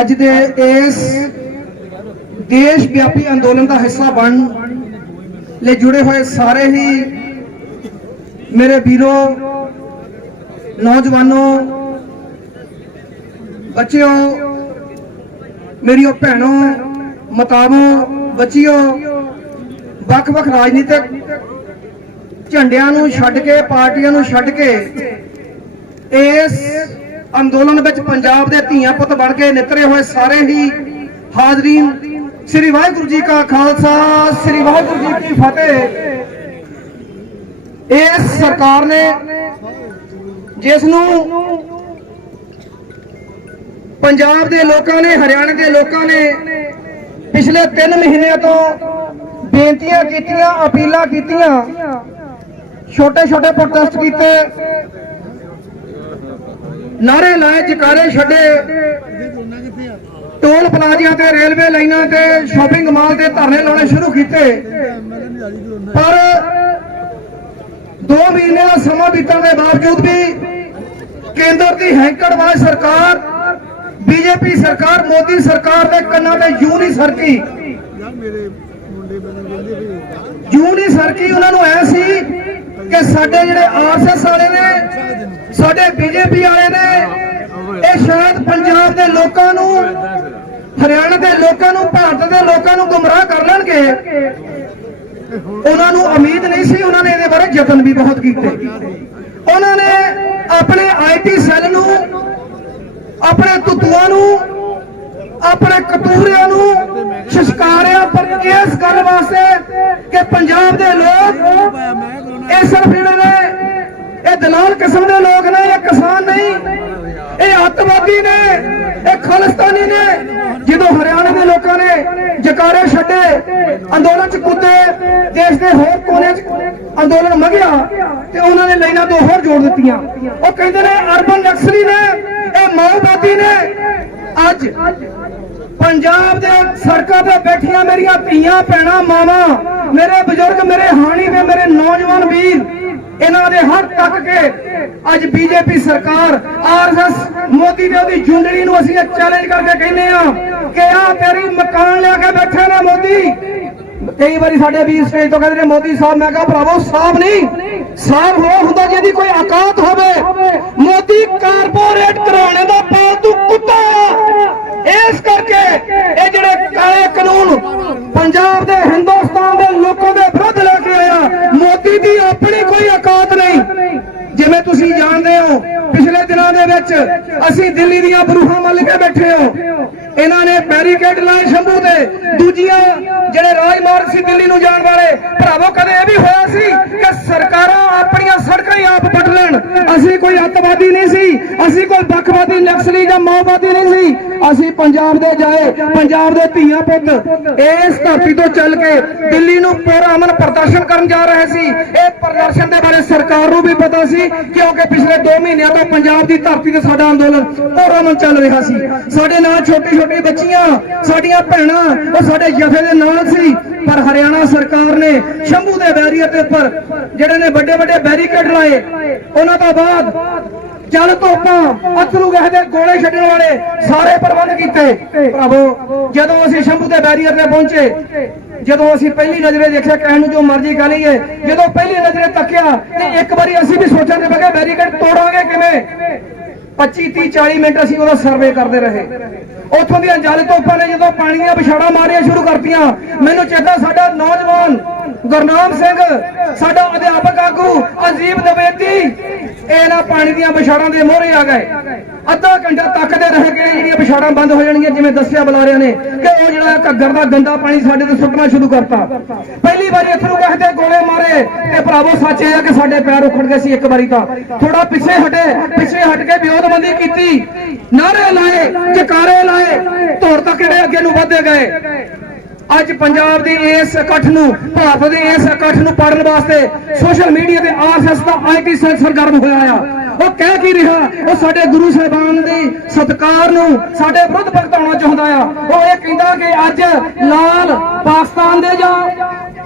ਅੱਜ ਦੇ ਇਸ ਦੇਸ਼ ਵਿਆਪੀ ਅੰਦੋਲਨ ਦਾ ਹਿੱਸਾ ਬਣ ਲਈ ਜੁੜੇ ਹੋਏ ਸਾਰੇ ਹੀ ਮੇਰੇ ਵੀਰੋ, ਨੌਜਵਾਨੋ, ਬੱਚਿਓ, ਮੇਰੀਓ ਭੈਣੋ, ਮਤਾਵੋ, ਬੱਚਿਓ ਵੱਖ-ਵੱਖ ਰਾਜਨੀਤਿਕ ਝੰਡਿਆਂ ਨੂੰ ਛੱਡ ਕੇ, ਪਾਰਟੀਆਂ ਨੂੰ ਛੱਡ ਕੇ ਇਸ ਅੰਦੋਲਨ ਵਿੱਚ ਪੰਜਾਬ ਦੇ ਧੀਆਂ ਪੁੱਤ ਬਣ ਕੇ ਨਿਤਰੇ ਹੋਏ ਸਾਰੇ ਹੀ ਹਾਜ਼ਰੀਨ। ਸ੍ਰੀ ਵਾਹਿਗੁਰੂ ਜੀ ਕਾ ਖਾਲਸਾ, ਸ੍ਰੀ ਵਾਹਿਗੁਰੂ ਜੀ ਕੀ ਫਤਿਹ। ਇਸ ਸਰਕਾਰ ਨੇ ਜਿਸ ਨੂੰ ਪੰਜਾਬ ਦੇ ਲੋਕਾਂ ਨੇ, ਹਰਿਆਣਾ ਦੇ ਲੋਕਾਂ ਨੇ ਪਿਛਲੇ 3 ਮਹੀਨਿਆਂ ਤੋਂ ਬੇਨਤੀਆਂ ਕੀਤੀਆਂ, ਅਪੀਲਾਂ ਕੀਤੀਆਂ ਛੋਟੇ ਛੋਟੇ ਪ੍ਰੋਟੈਸਟ ਕੀਤੇ। ਨਾਰੇ ਲਾਏ ਜਕਾਰੇ ਛੱਡੇ। ਟੋਲ ਪਲਾਜ਼ਿਆਂ ਤੇ ਰੇਲਵੇ ਲਾਈਨਾਂ ਤੇ ਸ਼ਾਪਿੰਗ ਮਾਲ ਤੇ ਧਰਨੇ ਲਾਉਣੇ ਸ਼ੁਰੂ ਕੀਤੇ। ਪਰ 2 ਮਹੀਨੇ ਦਾ ਸਮਾਂ ਬੀਤਣ ਦੇ ਬਾਵਜੂਦ ਵੀ ਕੇਂਦਰ ਦੀ ਹੈਂਕੜਵਾਜ ਸਰਕਾਰ ਬੀਜੇਪੀ ਸਰਕਾਰ ਮੋਦੀ ਸਰਕਾਰ ਦੇ ਕੰਨਾਂ ਤੇ ਜੂ ਨਹੀਂ ਸਰਕੀ। ਜੂ ਨਹੀਂ ਸਰਕੀ ਉਹਨਾਂ ਨੂੰ ਐ ਸੀ ਕਿ ਸਾਡੇ ਜਿਹੜੇ ਆਰਐਸਐਸ ਵਾਲੇ ਨੇ, ਸਾਡੇ ਬੀਜੇਪੀ ਵਾਲੇ ਨੇ, ਇਹ ਸ਼ਾਇਦ ਪੰਜਾਬ ਦੇ ਲੋਕਾਂ ਨੂੰ, ਹਰਿਆਣਾ ਦੇ ਲੋਕਾਂ ਨੂੰ, ਭਾਰਤ ਦੇ ਲੋਕਾਂ ਨੂੰ ਗੁੰਮਰਾਹ ਕਰ ਲੈਣਗੇ। ਉਹਨਾਂ ਨੂੰ ਉਮੀਦ ਨਹੀਂ ਸੀ, ਉਹਨਾਂ ਨੇ ਇਹਦੇ ਬਾਰੇ ਯਤਨ ਵੀ ਬਹੁਤ ਕੀਤੇ। ਉਹਨਾਂ ਨੇ ਆਪਣੇ ਆਈਟੀ ਸੈੱਲ ਨੂੰ, ਆਪਣੇ ਤੁੱਤੂਆਂ ਨੂੰ, ਆਪਣੇ ਕਤੂਰਿਆਂ ਨੂੰ ਸ਼ਿਸ਼ਕਾਰਿਆ ਪਰ ਇਸ ਗੱਲ ਵਾਸਤੇ ਕਿ ਪੰਜਾਬ ਦੇ ਲੋਕ ਇਹ ਸਿਰਫ ਜਿਹੜੇ ਨੇ, ਇਹ ਦਲਾਲ ਕਿਸਮ ਦੇ ਲੋਕ ਨੇ, ਇਹ ਕਿਸਾਨ ਨਹੀਂ, ਇਹ ਅੱਤਵਾਦੀ ਨੇ, ਇਹ ਖਾਲਿਸਤਾਨੀ ਨੇ। ਜਦੋਂ ਹਰਿਆਣਾ ਦੇ ਲੋਕਾਂ ਨੇ ਜਕਾਰੇ ਛੱਡੇ, ਅੰਦੋਲਨ ਚ ਕੁੱਤੇ ਦੇਸ਼ ਦੇ ਹੋਰ ਕੋਨੇ ਚ ਅੰਦੋਲਨ ਮੰਗਿਆ ਤੇ ਉਹਨਾਂ ਨੇ ਲਾਈਨਾਂ ਦੋ ਹੋਰ ਜੋੜ ਦਿੱਤੀਆਂ। ਉਹ ਕਹਿੰਦੇ ਨੇ, ਅਰਬਨ ਨਕਸਲੀ ਨੇ, ਇਹ ਮਾਓਵਾਦੀ ਨੇ। ਅੱਜ ਪੰਜਾਬ ਦੇ ਸੜਕਾਂ ਤੇ ਬੈਠੀਆਂ ਮੇਰੀਆਂ ਧੀਆਂ, ਭੈਣਾਂ, ਮਾਵਾਂ, ਮੇਰੇ ਬਜ਼ੁਰਗ, ਮੇਰੇ ਹਾਣੀ ਤੇ ਮੇਰੇ ਨੌਜਵਾਨ ਵੀਰ, ਇਹਨਾਂ ਦੇ ਹੱਥ ਤੱਕ ਕੇ ਅੱਜ ਬੀਜੇਪੀ ਸਰਕਾਰ ਆਰਐਸਐਸ ਮੋਦੀ ਦੇ ਉਹਦੀ ਜੁੰਡੜੀ ਨੂੰ ਅਸੀਂ ਚੈਲੰਜ ਕਰਕੇ ਕਹਿੰਦੇ ਆ ਕਿ ਆ ਤੇਰੀ ਮਕਾਨ ਲਿਆ ਕੇ ਬੈਠੇ ਨੇ ਮੋਦੀ। ਕਈ ਵਾਰੀ ਸਾਡੇ ਵੀਰ ਸਟੇਜ ਤੋਂ ਕਹਿੰਦੇ ਨੇ, ਮੋਦੀ ਸਾਹਿਬ, ਮੈਂ ਕਹਾਂ, ਭਰਾਵੋ ਸਾਹਿਬ ਨਹੀਂ ਸਾਹਿਬ ਹੋ ਹੁੰਦਾ ਜਿਹਦੀ ਕੋਈ ਔਕਾਤ ਹੋਵੇ। ਮੋਦੀ ਕਾਰਪੋਰੇਟ ਕਰਾਉਣੇ ਦਾ ਪਾਲਤੂ ਕੁੱਤਾ। ਇਸ ਕਰਕੇ ਇਹ ਜਿਹੜੇ ਕਾਲੇ ਕਾਨੂੰਨ ਪੰਜਾਬ ਦੇ ਹਿੰਦੁਸਤਾਨ ਦੇ ਲੋਕਾਂ ਦੇ ਵਿਰੁੱਧ ਲੈ ਕੇ ਆਇਆ ਮੋਦੀ ਦੀ ਆਪਣੀ ਕੋਈ ਔਕਾਤ ਨਹੀਂ। ਜਿਵੇਂ ਤੁਸੀਂ ਜਾਣਦੇ ਹੋ, ਪਿਛਲੇ ਦਿਨਾਂ ਦੇ ਵਿੱਚ ਅਸੀਂ ਦਿੱਲੀ ਦੀਆਂ ਬਰੂਹਾਂ ਮੱਲ ਕੇ ਬੈਠੇ ਹੋ। ਇਹਨਾਂ ਨੇ ਬੈਰੀਕੇਡ ਲਾਏ ਸ਼ੰਭੂ ਤੇ। ਦੂਜੀਆਂ ਜਿਹੜੇ ਰਾਜਮਾਰਗ ਸੀ ਦਿੱਲੀ ਨੂੰ ਜਾਣ ਵਾਲੇ, ਭਰਾਵੋ, ਕਦੇ ਇਹ ਵੀ ਹੋਇਆ ਸੀ ਕਿ ਸਰਕਾਰਾਂ ਆਪਣੀਆਂ ਸੜਕਾਂ ਹੀ ਆਪ ਪੱਟ ਲੈਣ? ਅਸੀਂ ਕੋਈ ਅੱਤਵਾਦੀ ਨਹੀਂ ਸੀ। ਅਸੀਂ ਕੋਈ ਵੱਖਵਾਦੀ ਨਕਸਲੀ ਜਾਂ ਮਾਓਵਾਦੀ ਨਹੀਂ ਸੀ। ਅਸੀਂ ਪੰਜਾਬ ਦੇ ਜਾਏ, ਪੰਜਾਬ ਦੇ ਧੀਆਂ ਪੁੱਤ। ਇਸ ਧਰਤੀ ਤੋਂ ਚੱਲ ਕੇ ਦਿੱਲੀ ਨੂੰ ਪੂਰਾ ਅਮਨ ਪ੍ਰਦਰਸ਼ਨ ਕਰਨ ਜਾ ਰਹੇ ਸੀ। ਇਹ ਪ੍ਰਦਰਸ਼ਨ ਦੇ ਬਾਰੇ ਸਰਕਾਰ ਨੂੰ ਵੀ ਪਤਾ ਸੀ, ਕਿਉਂਕਿ ਪਿਛਲੇ 2 ਮਹੀਨਿਆਂ ਤੋਂ ਪੰਜਾਬ ਦੀ ਧਰਤੀ ਤੇ ਸਾਡਾ ਅੰਦੋਲਨ ਪੂਰਾ ਅਮਨ ਚੱਲ ਰਿਹਾ ਸੀ। ਸਾਡੇ ਨਾਲ ਛੋਟੀ ਛੋਟੀ ਬੱਚੀਆਂ, ਸਾਡੀਆਂ ਭੈਣਾਂ, ਉਹ ਸਾਡੇ ਜਥੇ ਦੇ ਨਾਲ ਸੀ। ਪਰ ਹਰਿਆਣਾ ਸਰਕਾਰ ਨੇ ਸ਼ੰਭੂ ਦੇ ਬੈਰੀਅਰ ਦੇ ਉੱਪਰ, ਜਿਹੜੇ ਨੇ ਵੱਡੇ ਵੱਡੇ ਬੈਰੀਕੇਡ ਲਾਏ, ਉਹਨਾਂ ਤੋਂ ਬਾਅਦ ਜਲ ਤੋਪਾਂ ਅਥਰੂ ਗਹਿ ਦੇ ਗੋਲੇ ਛੱਡਣ ਵਾਲੇ ਸਾਰੇ ਪ੍ਰਬੰਧ ਕੀਤੇ। ਭਰਾਵੋ, ਜਦੋਂ ਅਸੀਂ ਸ਼ੰਭੂ ਦੇ ਬੈਰੀਅਰ ਤੇ ਪਹੁੰਚੇ, ਜਦੋਂ ਅਸੀਂ ਪਹਿਲੀ ਨਜ਼ਰੇ ਦੇਖਿਆ ਕਹਿਣ ਨੂੰ ਜੋ ਮਰਜ਼ੀ ਕਰ ਲਈਏ, ਜਦੋਂ ਪਹਿਲੀ ਨਜ਼ਰੇ ਤੱਕਿਆ ਤੇ ਇੱਕ ਵਾਰੀ ਅਸੀਂ ਵੀ ਸੋਚਾਂਗੇ ਬਗੇ ਬੈਰੀਕੇਡ ਤੋੜਾਂਗੇ ਕਿਵੇਂ? 25 30 40 ਮਿੰਟ ਅਸੀਂ ਉਹਦਾ ਸਰਵੇ ਕਰਦੇ ਰਹੇ। ਉੱਥੋਂ ਦੀਆਂ ਜਲ ਤੋਪਾਂ ਨੇ ਜਦੋਂ ਪਾਣੀ ਦੀਆਂ ਵਿਛਾੜਾਂ ਮਾਰੀਆਂ ਸ਼ੁਰੂ ਕਰਤੀਆਂ, ਮੈਨੂੰ ਚੇਤਾ ਸਾਡਾ ਨੌਜਵਾਨ ਗੁਰਨਾਮ ਸਿੰਘ, ਸਾਡਾ ਅਧਿਆਪਕ ਆਗੂ ਅਜੀਬ ਦਵੇਦੀ ਇਹਨਾਂ ਪਾਣੀ ਦੀਆਂ ਵਿਛਾੜਾਂ ਦੇ ਮੋਹਰੇ ਆ ਗਏ। ਅੱਧਾ ਘੰਟਾ ਤੱਕਦੇ ਰਹੇ ਕਿ ਇਹ ਜਿਹੜੀਆਂ ਵਿਛਾੜਾਂ ਬੰਦ ਹੋ ਜਾਣਗੀਆਂ, ਜਿਵੇਂ ਦੱਸਿਆ ਬੁਲਾਰਿਆਂ ਨੇ, ਕਿ ਉਹ ਜਿਹੜਾ ਘੱਗਰ ਦਾ ਗੰਦਾ ਪਾਣੀ ਸਾਡੇ ਤੇ ਸੁੱਟਣਾ ਸ਼ੁਰੂ ਕਰਤਾ। ਪਹਿਲੀ ਵਾਰੀ ਅਥਰੂ ਗਹਿ ਦੇ ਗੋਲੇ ਮਾਰੇ, ਤੇ ਭਰਾਵੋ, ਸੱਚ ਇਹ ਆ ਕਿ ਸਾਡੇ ਪੈਰ ਉਖੜ ਗਏ ਸੀ ਇੱਕ ਵਾਰੀ ਤਾਂ। ਥੋੜਾ ਪਿੱਛੇ ਹਟੇ, ਪਿੱਛੇ ਹਟ ਕੇ ਵਿਰੋਧਬੰਦੀ ਕੀਤੀ। ਨਾਰੇ ਲਾਏ ਜਕਾਰੇ ਲਾਏ ਧੌਰ ਤੱਕ ਕਿਹੜੇ ਅੱਗੇ ਨੂੰ ਵਧਦੇ ਗਏ। ਅੱਜ ਪੰਜਾਬ ਦੇ ਇਸ ਇਕੱਠ ਨੂੰ, ਭਾਰਤ ਦੇ ਇਸ ਇਕੱਠ ਨੂੰ ਪੜਨ ਵਾਸਤੇ ਸੋਸ਼ਲ ਮੀਡੀਆ ਤੇ ਆਰਐਸਐਸ ਦਾ ਆਈਟੀ ਸੈੱਲ ਸਰਗਰਮ ਹੋਇਆ ਆ। ਉਹ ਕਹਿ ਕੀ ਰਿਹਾ? ਉਹ ਸਾਡੇ ਗੁਰੂ ਸਾਹਿਬਾਨ ਦੇ ਸਤਕਾਰ ਨੂੰ ਸਾਡੇ ਵਿਰੁੱਧ ਭਗਤਾਉਣਾ ਚਾਹੁੰਦਾ ਆ। ਉਹ ਇਹ ਕਹਿੰਦਾ ਕਿ ਅੱਜ ਲਾਲ ਪਾਕਿਸਤਾਨ ਦੇ ਜਾਂ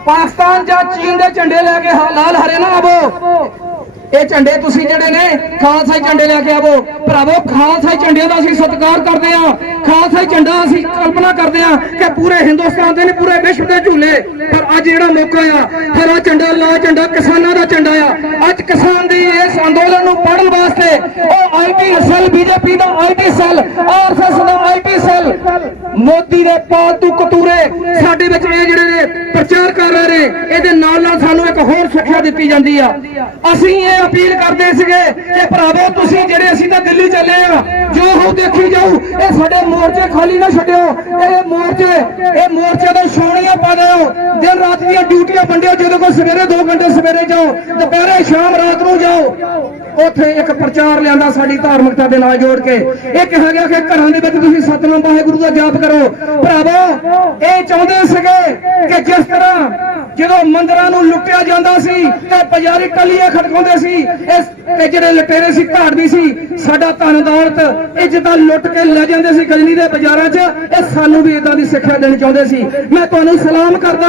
ਪਾਕਿਸਤਾਨ ਜਾਂ ਚੀਨ ਦੇ ਝੰਡੇ ਲੈ ਕੇ ਲਾਲ ਹਰੇ ਨਾ ਆਵੋ ਇਹ ਝੰਡੇ ਤੁਸੀਂ ਜਿਹੜੇ ਨੇ ਖਾਲਸਾਈ ਝੰਡੇ ਲੈ ਕੇ ਆਵੋ। ਭਰਾਵੋ, ਖਾਲਸਾ ਝੰਡੇ ਦਾ ਅਸੀਂ ਸਤਿਕਾਰ ਕਰਦੇ ਆ ਖਾਲਸਾ ਝੰਡਾ ਅਸੀਂ ਕਲਪਨਾ ਕਰਦੇ ਆ ਕਿ ਪੂਰੇ ਹਿੰਦੁਸਤਾਨ ਦੇ ਨਹੀਂ ਪੂਰੇ ਵਿਸ਼ਵ ਦੇ ਝੂਲੇ। ਪਰ ਅੱਜ ਜਿਹੜਾ ਮੌਕਾ ਆ ਹਰਾ ਝੰਡਾ ਲਾਲ ਝੰਡਾ ਕਿਸਾਨਾਂ ਦਾ ਝੰਡਾ ਆ। ਅੱਜ ਕਿਸਾਨ ਦੀ ਇਸ ਅੰਦੋਲਨ ਨੂੰ ਪੜਨ ਵਾਸਤੇ ਉਹ ਆਈਟੀ ਸੈੱਲ ਬੀਜੇਪੀ ਦਾ ਆਈਟੀ ਸੈੱਲ ਆਰਐਸਐਸ ਦਾ ਆਈਟੀ ਸੈੱਲ ਮੋਦੀ ਦੇ ਪਾਲਤੂ ਕਤੂਰੇ ਸਾਡੇ ਵਿੱਚ ਇਹ ਜਿਹੜੇ ਨੇ ਪ੍ਰਚਾਰ ਕਰ ਰਹੇ ਨੇ, ਇਹਦੇ ਨਾਲ ਨਾਲ ਸਾਨੂੰ ਇੱਕ ਹੋਰ ਸਿੱਖਿਆ ਦਿੱਤੀ ਜਾਂਦੀ ਆ। ਅਸੀਂ ਇਹ ਅਪੀਲ ਕਰਦੇ ਸੀਗੇ ਕਿ ਭਰਾਵੋ, ਤੁਸੀਂ ਜਿਹੜੇ ਅਸੀਂ ਤਾਂ ਦਿੱਲੀ ਚੱਲੇ ਆ, ਜੋ ਹੋ ਦੇਖੀ ਜਾਊ, ਇਹ ਸਾਡੇ ਮੋਰਚੇ ਖਾਲੀ ਨਾ ਛੱਡਿਓ। ਇਹ ਮੋਰਚੇ ਇਹ ਮੋਰਚੇ ਦੇ ਛਾਉਣੀਆਂ ਪਾ ਦਿਓ। ਦਿਨ ਰਾਤ ਦੀਆਂ ਡਿਊਟੀਆਂ ਵੰਡਿਓ, ਜਦੋਂ ਕੋ ਸਵੇਰੇ 2 ਘੰਟੇ ਸਵੇਰੇ ਜਾਓ, ਦੁਪਹਿਰੇ ਸ਼ਾਮ ਰਾਤ ਨੂੰ ਜਾਓ। ਉੱਥੇ ਇੱਕ ਪ੍ਰਚਾਰ ਲਿਆਂਦਾ ਸਾਡੀ ਧਾਰਮਿਕਤਾ ਦੇ ਨਾਲ ਜੋੜ ਕੇ। ਇਹ ਕਿਹਾ ਗਿਆ ਕਿ ਘਰਾਂ ਦੇ ਵਿੱਚ ਤੁਸੀਂ ਸਤਨਾਮ ਵਾਹਿਗੁਰੂ ਦਾ ਜਾਪ ਕਰੋ। ਭਰਾਵੋ, ਇਹ ਚਾਹੁੰਦੇ ਸੀਗੇ ਕਿ ਜਿਸ ਤਰ੍ਹਾਂ ਜਦੋਂ ਮੰਦਰਾਂ ਨੂੰ ਲੁੱਟਿਆ ਜਾਂਦਾ ਸੀ, ਤੇ ਪੁਜਾਰੀ ਟੱਲੀਆਂ ਖੜਕਾਉਂਦੇ ਸੀ। ਇਸ ਇਹ ਜਿਹੜੇ ਲਟੇਰੇ ਸੀ ਘਾੜਦੀ ਸੀ। ਸਾਡਾ ਧਨ ਦੌਲਤ, ਇੱਜ਼ਤਾਂ ਲੁੱਟ ਕੇ ਲੈ ਜਾਂਦੇ ਸੀ ਗਜਨੀ ਦੇ ਬਾਜ਼ਾਰਾਂ 'ਚ। ਇਹ ਸਾਨੂੰ ਵੀ ਇਦਾਂ ਦੀ ਸਿੱਖਿਆ ਦੇਣੀ ਚਾਹੁੰਦੇ ਸੀ। ਮੈਂ ਤੁਹਾਨੂੰ ਸਲਾਮ ਕਰਦਾ,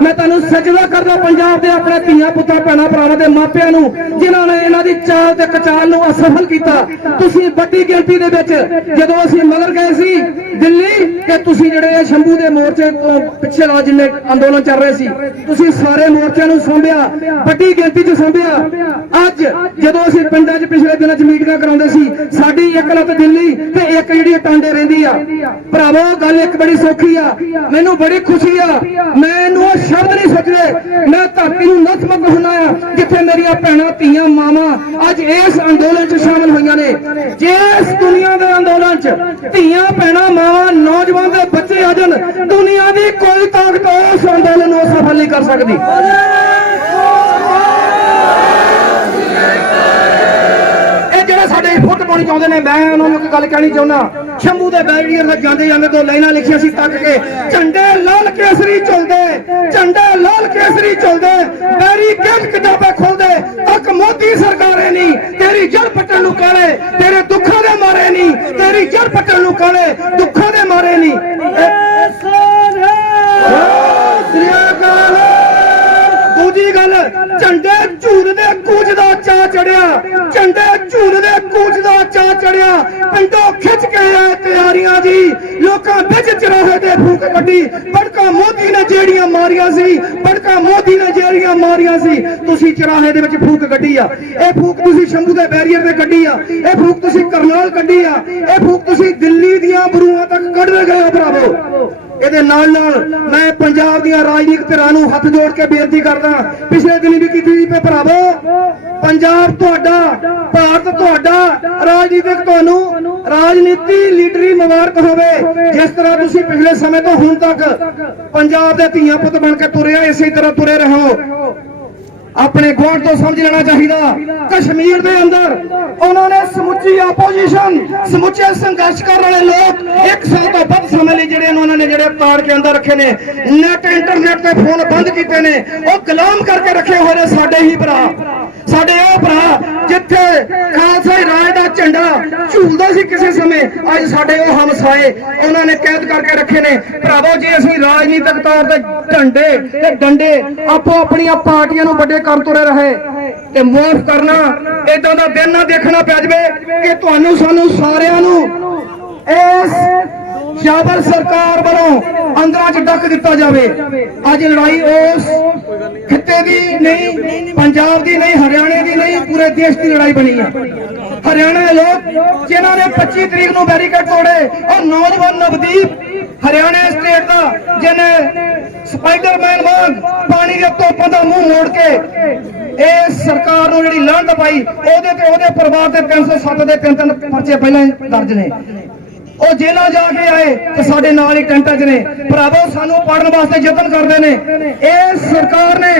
ਮੈਂ ਤੁਹਾਨੂੰ ਸਜਦਾ ਕਰਦਾ ਪੰਜਾਬ ਦੇ ਆਪਣੇ ਧੀਆਂ ਪੁੱਤਾਂ, ਭੈਣਾਂ ਭਰਾਵਾਂ ਦੇ ਮਾਪਿਆਂ ਨੂੰ, ਜਿਨ੍ਹਾਂ ਨੇ ਇਹਨਾਂ ਦੀ ਚਾਲ ਤੇ ਕਚਾਲ ਨੂੰ ਅਸਫਲ ਕੀਤਾ। ਤੁਸੀਂ ਵੱਡੀ ਗਿਣਤੀ ਦੇ ਵਿੱਚ ਜਦੋਂ ਅਸੀਂ ਮਗਰ ਗਏ ਸੀ, ਦਿੱਲੀ, ਕਿ ਤੁਸੀਂ ਜਿਹੜੇ ਸ਼ੰਭੂ ਦੇ ਮੋਰਚੇ ਤੋਂ ਪਿੱਛੇ ਲਾ ਜਿੰਨੇ ਅੰਦੋਲਨ ਚੱਲ ਰਹੇ ਸੀ, ਤੁਸੀਂ ਸਾਰੇ ਮੋਰਚਿਆਂ ਨੂੰ ਸੰਭਿਆ, ਵੱਡੀ ਗਿਣਤੀ 'ਚ ਸੰਭਿਆ। ਅੱਜ ਜਦੋਂ ਅਸੀਂ ਪਿੰਡਾਂ 'ਚ ਪਿਛਲੇ ਦਿਨਾਂ 'ਚ ਮੀਟਿੰਗਾਂ ਕਰਾਉਂਦੇ ਸੀ, ਸਾਡੀ ਇੱਕ ਲੱਤ ਦਿੱਲੀ ਤੇ ਇੱਕ ਜਿਹੜੀ ਟਾਂਡੇ ਰਹਿੰਦੀ ਆ। ਭਰਾਵੋ ਗੱਲ ਇੱਕ ਬੜੀ ਸੌਖੀ ਆ। ਮੈਨੂੰ ਬੜੀ ਖੁਸ਼ੀ ਆ। ਮੈਨੂੰ ਉਹ ਸ਼ਬਦ ਨਹੀਂ ਸੋਚਦੇ। ਮੈਂ ਧਰਤੀ ਨੂੰ ਨਤਮਕ ਹੁੰਨਾ ਆ, ਜਿੱਥੇ ਮੇਰੀਆਂ ਭੈਣਾਂ, ਧੀਆਂ, ਮਾਵਾਂ ਅੱਜ ਇਸ ਅੰਦੋਲਨ 'ਚ ਸ਼ਾਮਲ ਹੋਈਆਂ ਨੇ। ਜਿਸ ਦੁਨੀਆ ਦੇ ਅੰਦੋਲਨ 'ਚ ਧੀਆਂ, ਭੈਣਾਂ, ਮਾਵਾਂ, ਨੌਜਵਾਨ ਦੇ ਬੱਚੇ ਆ ਜਾਣ, ਦੁਨੀਆ ਦੀ ਕੋਈ ਤਾਕਤ ਉਸ ਅੰਦੋਲਨ ਨੂੰ ਸਫਲ ਨਹੀਂ ਕਰ ਸਕਦੀ। ਸਾਡੇ ਫੁੱਟ ਪਾਉਣੀ ਚਾਹੁੰਦੇ ਨੇ। ਮੈਂ ਉਹਨਾਂ ਨੂੰ ਇੱਕ ਗੱਲ ਕਹਿਣੀ ਚਾਹੁੰਦਾ ਸ਼ੰਭੂ ਦੇ ਬੈਰੀਅਰ ਤੇ ਜਾਂਦੇ ਜਾਂਦੇ ਦੋ ਲਾਈਨਾਂ ਲਿਖੀਆਂ ਸੀ ਤੱਕ ਕੇ। ਝੰਡੇ ਲਾਲ ਕੇਸਰੀ ਚੁਲਦੇ ਝੰਡੇ ਲਾਲ ਕੇਸਰੀ ਚੁਲਦੇ ਬੈਰੀ ਕਿੰਜ ਕਿਤਾਬਾਂ ਖੋਲਦੇ ਤੱਕ ਮੋਦੀ ਸਰਕਾਰੇ ਨਹੀਂ। ਤੇਰੀ ਜੜ ਪੱਟਣ ਨੂੰ ਕਾਲੇ। ਤੇਰੇ ਦੁੱਖਾਂ ਦੇ ਮਾਰੇ ਨਹੀਂ। ਤੇਰੀ ਜੜ ਪੱਟਣ ਨੂੰ ਕਾਲੇ। ਦੁੱਖਾਂ ਦੇ ਮਾਰੇ ਨਹੀਂ। ਸ੍ਰੀ ਅਕਾਲ। ਦੂਜੀ ਗੱਲ ਝੰਡੇ ਝੂਰ ਦਾ ਚਾ ਚੜਿਆ। ਝੰਡੇ ਝੂਰ ਦੇ ਦਾ ਚਾ ਚੜਿਆ। ਪਿੰਡੋਂ ਖਿੱਚ ਕੇ ਆਏ ਤਿਆਰੀਆਂ ਜੀ ਲੋਕਾਂ ਵਿੱਚ ਚਰਾਹੇ ਤੇ ਫੂਕ ਕੱਢੀ। ਬੜਕਾ ਮੋਦੀ ਨੇ ਜਿਹੜੀਆਂ ਮਾਰੀਆਂ ਸੀ, ਬੜਕਾ ਮੋਦੀ ਨੇ ਜਿਹੜੀਆਂ ਮਾਰੀਆਂ ਸੀ, ਤੁਸੀਂ ਚਰਾਹੇ ਦੇ ਵਿੱਚ ਫੂਕ ਕੱਢੀ ਆ। ਇਹ ਫੂਕ ਤੁਸੀਂ ਸ਼ੰਭੂ ਦੇ ਬੈਰੀਅਰ ਤੇ ਕੱਢੀ ਆ। ਇਹ ਫੂਕ ਤੁਸੀਂ ਕਰਨਾਲ ਕੱਢੀ ਆ। ਇਹ ਫੂਕ ਤੁਸੀਂ ਦਿੱਲੀ ਦੀਆਂ ਬਰੂਹਾਂ ਤੱਕ ਕੱਢ ਗਏ ਹੋ, ਭਰਾਵੋ। ਇਹਦੇ ਨਾਲ ਨਾਲ ਮੈਂ ਪੰਜਾਬ ਦੀਆਂ ਰਾਜਨੀਤਿਕ ਧਿਰਾਂ ਨੂੰ ਹੱਥ ਜੋੜ ਕੇ ਬੇਨਤੀ ਕਰਦਾ ਪਿਛਲੇ ਦਿਨੀ ਵੀ ਕੀਤੀ ਸੀ ਕਿ ਭਰਾਵੋ, ਪੰਜਾਬ ਤੁਹਾਡਾ, ਭਾਰਤ ਤੁਹਾਡਾ, ਰਾਜਨੀਤਿਕ ਤੁਹਾਨੂੰ, ਰਾਜਨੀਤੀ ਲੀਡਰੀ ਮੁਬਾਰਕ ਹੋਵੇ, ਜਿਸ ਤਰ੍ਹਾਂ ਤੁਸੀਂ ਪਿਛਲੇ ਸਮੇਂ ਤੋਂ ਹੁਣ ਤੱਕ ਪੰਜਾਬ ਦੇ ਧੀਆਂ ਪੁੱਤ ਬਣ ਕੇ ਤੁਰੇ ਆ ਇਸੇ ਤਰ੍ਹਾਂ ਤੁਰੇ ਰਹੋ। ਆਪਣੇ ਗੁਆਂਢ ਤੋਂ ਸਮਝ ਲੈਣਾ ਚਾਹੀਦਾ। ਕਸ਼ਮੀਰ ਦੇ ਅੰਦਰ ਉਹਨਾਂ ਨੇ ਸਮੁੱਚੀ ਆਪੋਜੀਸ਼ਨ ਸਮੁੱਚੇ ਸੰਘਰਸ਼ ਕਰਨ ਵਾਲੇ ਲੋਕ ਇੱਕ ਸਾਲ ਤੋਂ ਵੱਧ ਸਮੇਂ ਲਈ ਜਿਹੜੇ ਉਹਨਾਂ ਨੇ ਜਿਹੜੇ ਤਾੜ ਕੇ ਅੰਦਰ ਰੱਖੇ ਨੇ ਨੈਟ ਇੰਟਰਨੈਟ ਤੇ ਫੋਨ ਬੰਦ ਕੀਤੇ ਨੇ, ਉਹ ਗੁਲਾਮ ਕਰਕੇ ਰੱਖੇ ਹੋਏ ਨੇ ਸਾਡੇ ਹੀ ਭਰਾ। ਸਾਡੇ ਉਹ ਭਰਾ ਜਿੱਥੇ ਖਾਲਸਾ ਰਾਜ ਦਾ ਝੰਡਾ ਝੂਲਦਾ ਸੀ ਕਿਸੇ ਸਮੇਂ, ਅੱਜ ਸਾਡੇ ਉਹ ਹਮਸਾਏ, ਉਹਨਾਂ ਨੇ ਕੈਦ ਕਰਕੇ ਰੱਖੇ ਨੇ। ਭਰਾਵੋ, ਜੇ ਅਸੀਂ ਰਾਜਨੀਤਿਕ ਤੌਰ ਤੇ ਝੰਡੇ ਤੇ ਡੰਡੇ ਆਪੋ ਆਪਣੀਆਂ ਪਾਰਟੀਆਂ ਨੂੰ ਵੱਡੇ ਕਰ ਤੁਰੇ ਰਹੇ ਤੇ ਮਾਫ ਕਰਨਾ ਇਦਾਂ ਦਾ ਦਿਨ ਨਾ ਦੇਖਣਾ ਪੈ ਜਾਵੇ ਕਿ ਤੁਹਾਨੂੰ, ਸਾਨੂੰ ਸਾਰਿਆਂ ਨੂੰ ਇਸ ਜਾਬਰ ਸਰਕਾਰ ਵੱਲੋਂ ਅੰਦਰਾਂ 'ਚ ਡੱਕ ਦਿੱਤਾ ਜਾਵੇ। ਅੱਜ ਲੜਾਈ ਉਸ ਖਿੱਤੇ ਦੀ ਨਹੀਂ, ਪੰਜਾਬ ਦੀ ਨਹੀਂ, ਹਰਿਆਣੇ ਦੀ ਨਹੀਂ, ਪੂਰੇ ਦੇਸ਼ ਦੀ ਲੜਾਈ ਬਣੀ ਹੈ ਹਰਿਆਣਾ ਦੇ ਲੋਕ, ਜਿਨ੍ਹਾਂ ਨੇ 25 ਤਰੀਕ ਨੂੰ ਬੈਰੀਕੇਡ ਤੋੜੇ, ਉਹ ਨੌਜਵਾਨ ਨਵਦੀਪ, ਹਰਿਆਣਾ ਸਟੇਟ ਦਾ, ਜਿਹਨੇ ਸਪਾਈਡਰਮੈਨ ਵਾਂਗ ਪਾਣੀ ਦੇ ਤੋਪਾਂ ਦਾ ਮੂੰਹ ਮੋੜ ਕੇ ਇਹ ਸਰਕਾਰ ਨੂੰ ਜਿਹੜੀ ਲਾਂਘ ਪਾਈ, ਉਹਦੇ ਤੇ ਉਹਦੇ ਪਰਿਵਾਰ ਦੇ 307 ਦੇ ਤਿੰਨ ਤਿੰਨ ਪਰਚੇ ਪਹਿਲਾਂ ਦਰਜ ਨੇ। ਉਹ ਜੇਲ੍ਹਾਂ ਜਾ ਕੇ ਆਏ ਤੇ ਸਾਡੇ ਨਾਲ ਹੀ ਟੈਂਟਾਂ 'ਚ ਨੇ। ਭਰਾਵੋ, ਸਾਨੂੰ ਪੜਨ ਵਾਸਤੇ ਯਤਨ ਕਰਦੇ ਨੇ। ਇਹ ਸਰਕਾਰ ਨੇ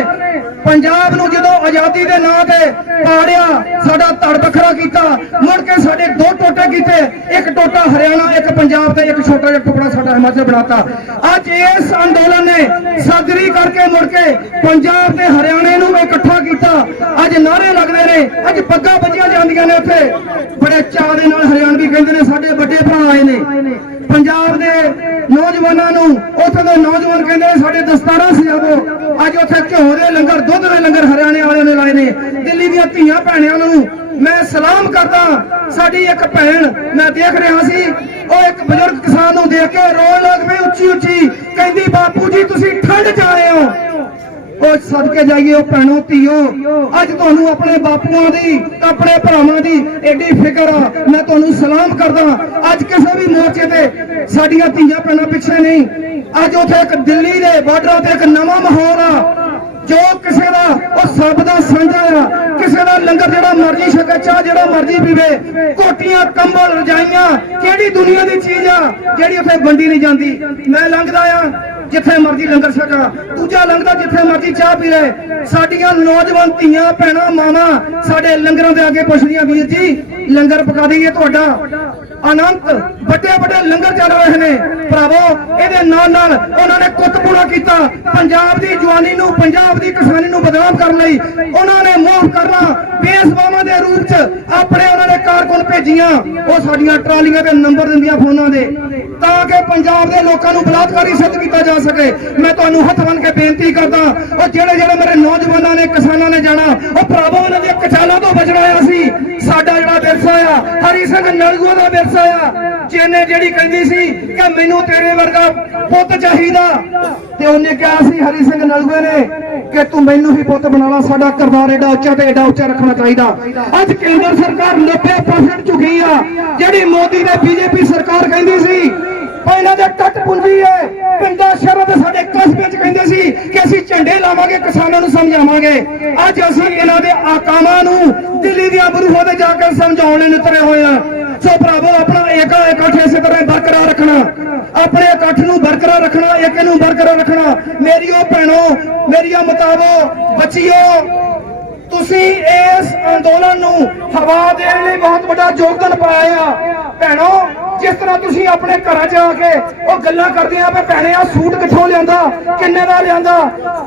ਪੰਜਾਬ ਨੂੰ ਜਦੋਂ ਆਜ਼ਾਦੀ ਦੇ ਨਾਂ ਤੇ ਪਾੜਿਆ, ਸਾਡਾ ਧੜ ਵੱਖਰਾ ਕੀਤਾ। ਮੁੜ ਕੇ ਸਾਡੇ ਦੋ ਟੋਟੇ ਕੀਤੇ। ਇੱਕ ਟੋਟਾ ਹਰਿਆਣਾ, ਇੱਕ ਪੰਜਾਬ ਤੇ ਇੱਕ ਛੋਟਾ ਜਿਹਾ ਟੁਕੜਾ ਸਾਡਾ ਹਿਮਾਚਲ ਬਣਾਤਾ। ਅੱਜ ਇਸ ਅੰਦੋਲਨ ਨੇ ਸਾਜਰੀ ਕਰਕੇ ਮੁੜ ਕੇ ਪੰਜਾਬ ਤੇ ਹਰਿਆਣੇ ਨੂੰ ਇਕੱਠਾ ਕੀਤਾ। ਅੱਜ ਨਾਰੇ ਲੱਗਦੇ ਨੇ, ਅੱਜ ਪੱਗਾਂ ਵੱਜੀਆਂ ਜਾਂਦੀਆਂ ਨੇ ਉੱਥੇ। ਬੜੇ ਚਾਅ ਦੇ ਨਾਲ ਹਰਿਆਣਵੀ ਕਹਿੰਦੇ ਨੇ, ਸਾਡੇ ਵੱਡੇ ਭਰਾ ਆਏ ਨੇ। ਪੰਜਾਬ ਦੇ ਨੌਜਵਾਨਾਂ ਨੂੰ, ਉੱਥੇ ਦੇ ਨੌਜਵਾਨ ਕਹਿੰਦੇ ਨੇ, ਸਾਡੇ ਦਸਤਾਰਾਂ ਸਜਾਵੋ। ਅੱਜ ਉੱਥੇ ਘਿਓ ਦੇ ਲੰਗਰ, ਦੁੱਧ ਦੇ ਲੰਗਰ ਹਰਿਆਣੇ ਵਾਲਿਆਂ ਨੇ ਲਾਏ ਨੇ। ਦਿੱਲੀ ਦੀਆਂ ਧੀਆਂ ਭੈਣਾਂ ਨੂੰ ਮੈਂ ਸਲਾਮ ਕਰਦਾ, ਸਾਡੀ ਇੱਕ ਭੈਣ ਮੈਂ ਦੇਖ ਰਿਹਾ ਸੀ, ਉਹ ਇੱਕ ਬਜ਼ੁਰਗ ਕਿਸਾਨ ਨੂੰ ਦੇਖ ਕੇ ਰੋਣ ਲੱਗ ਪਈ ਉੱਚੀ ਉੱਚੀ, ਕਹਿੰਦੀ, ਬਾਪੂ ਜੀ, ਤੁਸੀਂ ਠੰਡ ਚ ਆਏ ਹੋ। ਉਹ ਸਦਕੇ ਜਾਈਏ ਉਹ ਭੈਣੋ, ਧੀਓ, ਅੱਜ ਤੁਹਾਨੂੰ ਆਪਣੇ ਬਾਪੂਆਂ ਦੀ, ਆਪਣੇ ਭਰਾਵਾਂ ਦੀ ਐਡੀ ਫਿਕਰ ਆ। ਮੈਂ ਤੁਹਾਨੂੰ ਸਲਾਮ ਕਰਦਾ, ਅੱਜ ਕਿਸੇ ਵੀ ਮੋਰਚੇ ਤੇ ਸਾਡੀਆਂ ਧੀਆਂ ਭੈਣਾਂ ਪਿੱਛੇ ਨਹੀਂ ਅੱਜ ਉੱਥੇ ਇੱਕ ਦਿੱਲੀ ਦੇ ਬਾਰਡਰਾਂ ਤੇ ਇੱਕ ਨਵਾਂ ਮਾਹੌਲ ਆ, ਜੋ ਕਿਸੇ ਦਾ, ਉਹ ਸਭ ਦਾ ਸਾਂਝਾ ਆ। ਕਿਸੇ ਦਾ ਲੰਗਰ ਜਿਹੜਾ ਮਰਜ਼ੀ ਛਕੇ, ਚਾਹ ਜਿਹੜਾ ਮਰਜ਼ੀ ਪੀਵੇ, ਕੋਟੀਆਂ, ਕੰਬਲ, ਰਜਾਈਆਂ, ਕਿਹੜੀ ਦੁਨੀਆ ਦੀ ਚੀਜ਼ ਆ, ਜਿਹੜੀ ਉੱਥੇ ਵੰਡੀ ਨਹੀਂ ਜਾਂਦੀ। ਮੈਂ ਲੰਘਦਾ ਆ ਜਿੱਥੇ ਮਰਜ਼ੀ ਲੰਗਰ ਛਕਾ। ਦੂਜਾ ਲੰਘਦਾ ਜਿੱਥੇ ਮਰਜ਼ੀ ਚਾਹ ਪੀ ਲੈ। ਸਾਡੀਆਂ ਨੌਜਵਾਨ ਧੀਆਂ, ਭੈਣਾਂ, ਮਾਵਾਂ ਸਾਡੇ ਲੰਗਰਾਂ ਦੇ ਅੱਗੇ ਪੁੱਛਦੀਆਂ, ਵੀਰ ਜੀ, ਲੰਗਰ ਪਕਾ ਦਈਏ ਤੁਹਾਡਾ? ਅਨੰਤ ਵੱਡੇ ਵੱਡੇ ਲੰਗਰ ਚੱਲ ਰਹੇ ਨੇ। ਭਰਾਵੋ, ਇਹਦੇ ਨਾਲ ਨਾਲ ਉਹਨਾਂ ਨੇ ਕੁੱਤਪੂਣਾ ਕੀਤਾ। ਪੰਜਾਬ ਦੀ ਜਵਾਨੀ ਨੂੰ, ਪੰਜਾਬ ਦੀ ਕਿਸਾਨੀ ਨੂੰ ਬਦਨਾਮ ਕਰਨ ਲਈ ਉਹਨਾਂ ਨੇ ਮੋਹ ਕਰਨਾ। ਬੇਸਬਾਵਾਂ ਦੇ ਰੂਪ 'ਚ ਆਪਣੇ ਉਹਨਾਂ ਨੇ ਕਾਰਕੁਨ ਭੇਜੀਆਂ। ਉਹ ਸਾਡੀਆਂ ਟਰਾਲੀਆਂ ਦੇ ਨੰਬਰ ਦਿੰਦੀਆਂ ਫੋਨਾਂ ਦੇ। ਤਾਂ ਕਿ ਪੰਜਾਬ ਦੇ ਲੋਕਾਂ ਨੂੰ ਬਲਾਤਕਾਰੀ ਸਿੱਧ ਕੀਤਾ ਜਾ ਸਕੇ। ਮੈਂ ਤੁਹਾਨੂੰ ਹੱਥ ਬੰਨ ਕੇ ਬੇਨਤੀ ਕਰਦਾ, ਉਹ ਜਿਹੜੇ ਜਿਹੜੇ ਮੇਰੇ ਨੌਜਵਾਨਾਂ ਨੇ, ਕਿਸਾਨਾਂ ਨੇ ਜਾਣਾ, ਉਹ ਭਰਾਵੋ, ਉਹਨਾਂ ਦੀਆਂ ਕਚਾਲਾਂ ਤੋਂ ਬਚਣਾ ਆ ਸੀ। ਸਾਡਾ ਜਿਹੜਾ ਵਿਰਸਾ ਆ, ਹਰੀ ਸਿੰਘ ਨਲਗੂਆ ਦਾ ਵਿਰਸਾ ਆ ਜਿਹਨੇ ਜਿਹੜੀ ਕਹਿੰਦੀ ਸੀ ਕਿ ਮੈਨੂੰ ਤੇਰੇ ਵਰਗਾ ਪੁੱਤ ਚਾਹੀਦਾ, ਤੇ ਉਹਨੇ ਕਿਹਾ ਸੀ, ਹਰੀ ਸਿੰਘ ਨਲਗੂਏ ਨੇ, ਕਿ ਤੂੰ ਮੈਨੂੰ ਹੀ ਪੁੱਤ ਬਣਾ ਸਾਡਾ ਕਰਦਾਰ ਏਡਾ ਉੱਚਾ ਤੇ ਏਡਾ ਉੱਚਾ ਰੱਖਣਾ ਚਾਹੀਦਾ। ਅੱਜ ਕੇਂਦਰ ਸਰਕਾਰ 90% ਝੁਕੀ ਆ। ਜਿਹੜੀ ਮੋਦੀ ਤੇ ਬੀਜੇਪੀ ਸਰਕਾਰ ਕਹਿੰਦੀ ਸੀ, ਪਹਿਲਾਂ ਦੇ ਟੱਟ ਪੁੰਜੀ ਹੈ ਪਿੰਡਾਂ, ਸ਼ਹਿਰਾਂ ਦੇ ਸਾਡੇ ਕਸਬੇ ਚ ਕਹਿੰਦੇ ਸੀ ਕਿ ਅਸੀਂ ਝੰਡੇ ਲਾਵਾਂਗੇ, ਕਿਸਾਨਾਂ ਨੂੰ ਸਮਝਾਵਾਂਗੇ। ਅੱਜ ਅਸੀਂ ਇਹਨਾਂ ਦੇ ਆਕਾਮਾਂ ਨੂੰ, ਦਿੱਲੀ ਦੀਆਂ ਬਰੂਹਾਂ ਤੇ ਜਾ ਕੇ ਸਮਝਾਉਣ ਲਈ ਨਿਤਰੇ ਹੋਏ ਆ। ਸੋ ਭਰਾਵੋ, ਆਪਣਾ ਏਕਾ ਇਕੱਠ ਇਸੇ ਤਰ੍ਹਾਂ ਬਰਕਰਾਰ ਰੱਖਣਾ। ਆਪਣੇ ਇਕੱਠ ਨੂੰ ਬਰਕਰਾਰ ਰੱਖਣਾ ਏਕੇ ਨੂੰ ਬਰਕਰਾਰ ਰੱਖਣਾ। ਮੇਰੀਓ ਭੈਣੋ ਮੇਰੀਆਂ ਮਤਾਬੋ ਬੱਚਿਓ, ਤੁਸੀਂ ਇਸ ਅੰਦੋਲਨ ਨੂੰ ਹਵਾ ਦੇਣ ਲਈ ਬਹੁਤ ਵੱਡਾ ਯੋਗਦਾਨ ਪਾਇਆ ਆ। ਭੈਣੋ ਜਿਸ ਤਰ੍ਹਾਂ ਤੁਸੀਂ ਆਪਣੇ ਘਰਾਂ 'ਚ ਆ ਕੇ ਉਹ ਗੱਲਾਂ ਕਰਦੇ ਆ ਵੀ ਭੈਣੇ ਆ ਸੂਟ ਕਿੱਥੋਂ ਲਿਆਂਦਾ? ਕਿੰਨੇ ਦਾ ਲਿਆਂਦਾ?